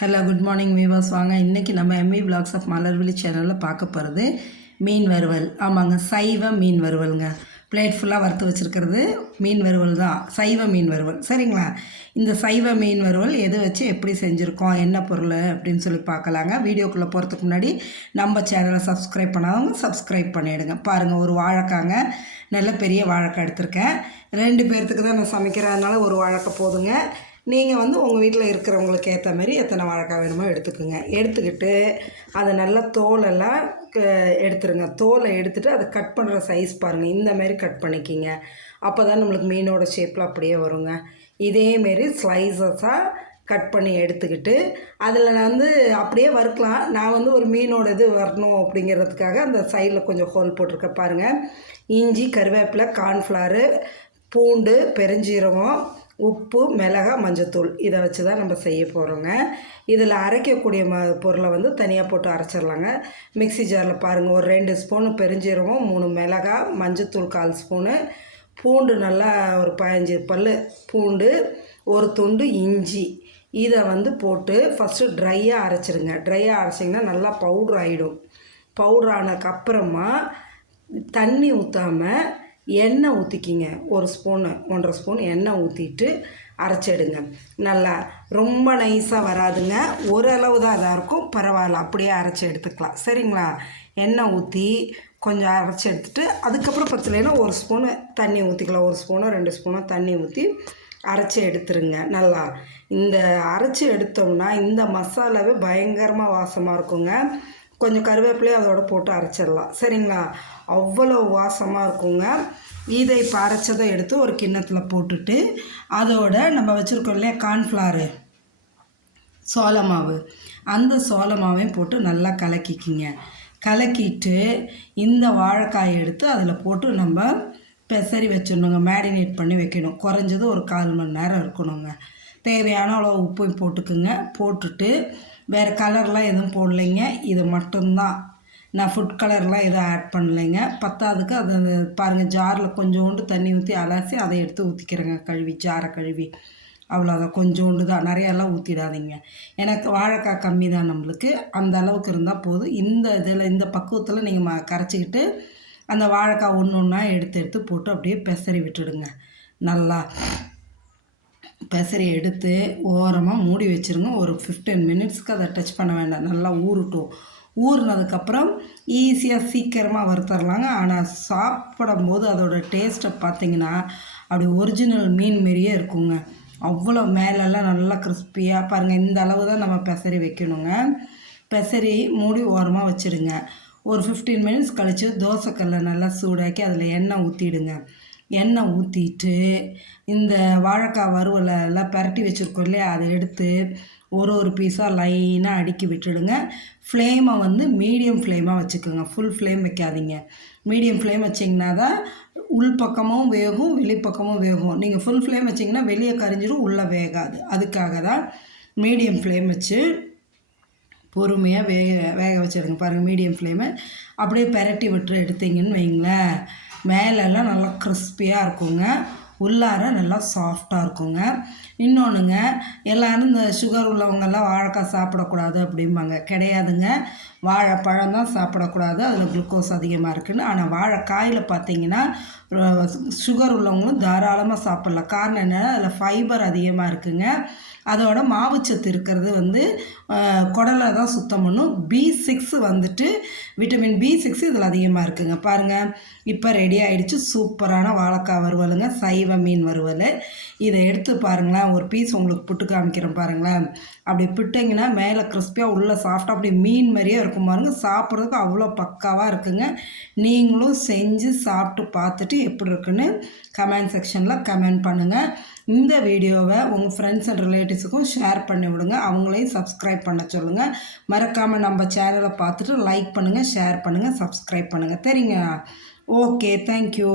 Hello good morning viewers வாங்க இன்றைக்கி நம்ம எம்இ விலாக்ஸ் ஆஃப் மலர்விழி சேனலில் பார்க்க போகிறது மீன் வறுவல். ஆமாங்க சைவ மீன் வறுவலுங்க. பிளேட் ஃபுல்லாக வறுத்து வச்சுருக்கிறது மீன் வறுவல் தான். சைவ மீன் வறுவல். சரிங்களா? இந்த சைவ மீன் வறுவல் எது வச்சு எப்படி செஞ்சுருக்கோம் என்ன பொருள் அப்படின்னு சொல்லி பார்க்கலாங்க. வீடியோக்குள்ளே போகிறதுக்கு முன்னாடி நம்ம சேனலை சப்ஸ்கிரைப் பண்ணாதவங்க சப்ஸ்கிரைப் பண்ணிவிடுங்க பாருங்கள் ஒரு வாழைக்காங்க நல்ல பெரிய வாழைக்காய் எடுத்திருக்கேன். ரெண்டு பேர்த்துக்கு தான் நான் சமைக்கிறதுனால ஒரு வாழைக்காய் போதுங்க. நீங்கள் வந்து உங்கள் வீட்டில் இருக்கிறவங்களுக்கு ஏற்ற மாதிரி எத்தனை வாழைக்காய் வேணுமோ எடுத்துக்கோங்க. எடுத்துக்கிட்டு அதை நல்லா தோலெல்லாம் எடுத்துருங்க. தோலை எடுத்துகிட்டு அதை கட் பண்ணுற சைஸ் பாருங்கள் இந்தமாரி கட் பண்ணிக்கிங்க. அப்போ தான் நம்மளுக்கு மீனோட ஷேப்பில் அப்படியே வருங்க. இதேமாரி ஸ்லைசஸாக கட் பண்ணி எடுத்துக்கிட்டு அதில் நான் வந்து அப்படியே வறுக்கலாம். நான் வந்து ஒரு மீனோட இது வரணும் அப்படிங்கிறதுக்காக அந்த சைடில் கொஞ்சம் ஹோல் போட்டிருக்கேன். பாருங்கள் இஞ்சி கருவேப்பிலை கார்ன்ஃப்ளவரு பூண்டு பெருஞ்சீரகம் உப்பு மிளகா மஞ்சத்தூள். இதை வச்சு தான் நம்ம செய்ய போகிறோங்க இதில் அரைக்கக்கூடிய ம பொருளை வந்து தனியாக போட்டு அரைச்சிடலாங்க மிக்சி ஜாரில் பாருங்கள் ஒரு ரெண்டு ஸ்பூன் பெருஞ்சீரகம் மூணு மிளகா மஞ்சத்தூள் கால் ஸ்பூனு. பூண்டு நல்லா ஒரு பதினஞ்சு பல் பூண்டு ஒரு துண்டு இஞ்சி. இதை வந்து போட்டு ஃபஸ்ட்டு ட்ரையாக அரைச்சிருங்க. ட்ரையாக அரைச்சிங்கன்னா நல்லா பவுட்ரு ஆகிடும் பவுட்ரு ஆனதுக்கப்புறமா தண்ணி ஊற்றாமல் எண்ணெய் ஊற்றிக்கிங்க ஒரு ஸ்பூனு ஒன்றரை ஸ்பூன் எண்ணெய் ஊற்றிட்டு அரைச்சிடுங்க. நல்லா ரொம்ப நைஸாக வராதுங்க. ஓரளவு தான் இதாக இருக்கும். பரவாயில்ல அப்படியே அரைச்சி எடுத்துக்கலாம். சரிங்களா? எண்ணெய் ஊற்றி கொஞ்சம் அரைச்சி எடுத்துகிட்டு அதுக்கப்புறம் பத்தலைன்னா ஒரு ஸ்பூனு தண்ணி ஊற்றிக்கலாம் ஒரு ஸ்பூனோ ரெண்டு ஸ்பூனோ தண்ணி ஊற்றி அரைச்சி எடுத்துருங்க. நல்லா. இந்த அரைச்சி எடுத்தோம்னா இந்த மசாலாவே பயங்கரமாக வாசமாக இருக்குங்க. கொஞ்சம் கருவேப்பிலையும் அதோட போட்டு அரைச்சிடலாம். சரிங்களா? அவ்வளோ வாசமாக இருக்குங்க. இதை இப்போ அரைச்சதை எடுத்து ஒரு கிண்ணத்தில் போட்டுட்டு அதோட நம்ம வச்சுருக்கோம் இல்லையா கார்ன்ஃப்ளாரு சோள மாவு. அந்த சோள மாவையும் போட்டு நல்லா கலக்கிக்கிங்க. கலக்கிட்டு இந்த வாழைக்காயை எடுத்து அதில் போட்டு நம்ம பெசரி வச்சிடணுங்க. மேரினேட் பண்ணி வைக்கணும். குறைஞ்சது ஒரு கால் மணி நேரம் இருக்கணுங்க. தேவையான அளவு உப்பையும் போட்டுக்குங்க. போட்டுட்டு வேறு கலர்லாம் எதுவும் போடலைங்க. இது மட்டும்தான். நான் ஃபுட் கலர்லாம் எதுவும் ஆட் பண்ணலைங்க. பத்தாவதுக்கு அது பாருங்கள் ஜாரில் கொஞ்சோண்டு தண்ணி ஊற்றி அலசி அதை எடுத்து ஊற்றிக்கிறேங்க கழுவி ஜாரை கழுவி. அவ்வளோதான் கொஞ்சோண்டு தான். நிறையெல்லாம் ஊற்றிடாதீங்க எனக்கு வாழைக்காய் கம்மி தான் நம்மளுக்கு. அந்த அளவுக்கு இருந்தால் போதும். இந்த இதில் இந்த பக்குவத்தில் நீங்கள் ம கரைச்சிக்கிட்டு அந்த வாழைக்காய் ஒன்று ஒன்றா எடுத்து எடுத்து போட்டு அப்படியே பெசரி விட்டுடுங்க. நல்லா. பெசரி எடுத்து ஓரமாக மூடி வச்சுருங்க. ஒரு ஃபிஃப்டீன் மினிட்ஸ்க்கு அதை டச் பண்ண வேண்டாம். நல்லா ஊறட்டும். ஊறினதுக்கப்புறம் ஈஸியாக சீக்கிரமாக வறுத்தரலாங்க. ஆனால் சாப்பிடும்போது அதோடய டேஸ்ட்டை பார்த்தீங்கன்னா அப்படி ஒரிஜினல் மீன் மாரியே இருக்குங்க. அவ்வளோ மேலெல்லாம் நல்லா கிறிஸ்பியாக பாருங்கள் இந்த அளவு தான் நம்ம பெசரி வைக்கணுங்க. பெசரி மூடி ஓரமாக வச்சுடுங்க ஒரு ஃபிஃப்டீன் மினிட்ஸ் கழித்து தோசைக்கல்லை நல்லா சூடாக்கி அதில் எண்ணெய் ஊற்றிடுங்க எண்ணெய் ஊற்றிட்டு இந்த வாழைக்காய் வறுவலை எல்லாம் பரட்டி வச்சுருக்கோம் இல்லையா அதை எடுத்து ஒரு ஒரு பீஸாக லைனாக அடுக்கி விட்டுடுங்க. ஃப்ளேமை வந்து மீடியம் ஃப்ளேமாக வச்சுக்கோங்க. ஃபுல் ஃப்ளேம் வைக்காதீங்க. மீடியம் ஃப்ளேம் வச்சிங்கன்னா தான் உள் பக்கமும் வேகும் வெளிப்பக்கமும் வேகும். நீங்கள் ஃபுல் ஃப்ளேம் வச்சிங்கன்னா வெளியே கரிஞ்சிடும் உள்ளே வேகாது. அதுக்காக தான் மீடியம் ஃப்ளேம் வச்சு பொறுமையாக வேக வேக வச்சுடுங்க பாருங்கள் மீடியம் ஃப்ளேமை அப்படியே பெரட்டி விட்டு எடுத்தீங்கன்னு வைங்களேன். மேலெல்லாம் நல்லா கிறிஸ்பியாக இருக்குங்க. உள்ளார நல்லா சாஃப்டாக இருக்குங்க. இன்னொன்றுங்க எல்லோரும் இந்த சுகர் உள்ளவங்கெல்லாம் வாழைக்காய் சாப்பிடக்கூடாது அப்படிம்பாங்க. கிடையாதுங்க. வாழைப்பழம் தான் சாப்பிடக்கூடாது. அதில் குளுக்கோஸ் அதிகமாக இருக்குதுன்னு ஆனால் வாழைக்காயில் பார்த்தீங்கன்னா சுகர் உள்ளவங்களும் தாராளமாக சாப்பிட்லாம். காரணம் என்னென்னா அதில் ஃபைபர் அதிகமாக இருக்குங்க. அதோட மாவுச்சத்து இருக்கிறது வந்து குடலை தான் சுத்தம் பண்ணும். பி சிக்ஸ் வந்துட்டு விட்டமின் பி சிக்ஸ் இதில் அதிகமாக இருக்குங்க. பாருங்கள் இப்போ ரெடி ஆகிடுச்சு சூப்பரான வாழைக்காய் வறுவலுங்க. சைவ மீன் வறுவல். இதை எடுத்து பாருங்களேன். ஒரு பீஸ் உங்களுக்கு புட்டு காமிக்கிறேன் பாருங்களேன். அப்படி பிட்டிங்கன்னா மேலே கிறிஸ்பியாக உள்ளே சாஃப்டாக அப்படி மீன் மாதிரியே இருக்கும் பாருங்கள் சாப்பிட்றதுக்கு அவ்வளோ பக்காவாக இருக்குங்க. நீங்களும் செஞ்சு சாப்பிட்டு பார்த்துட்டு எப்படி இருக்குன்னு கமெண்ட் செக்ஷனில் கமெண்ட் பண்ணுங்கள் இந்த வீடியோவை உங்கள் ஃப்ரெண்ட்ஸ் அண்ட் ரிலேட்டிவ்ஸுக்கும் ஷேர் பண்ணி விடுங்க. அவங்களையும் சப்ஸ்கிரைப் பண்ண சொல்லுங்கள் மறக்காமல் நம்ம சேனலை பார்த்துட்டு லைக் பண்ணுங்கள் ஷேர் பண்ணுங்கள் சப்ஸ்கிரைப் பண்ணுங்கள் தெரியுங்க ஓகே தேங்க்யூ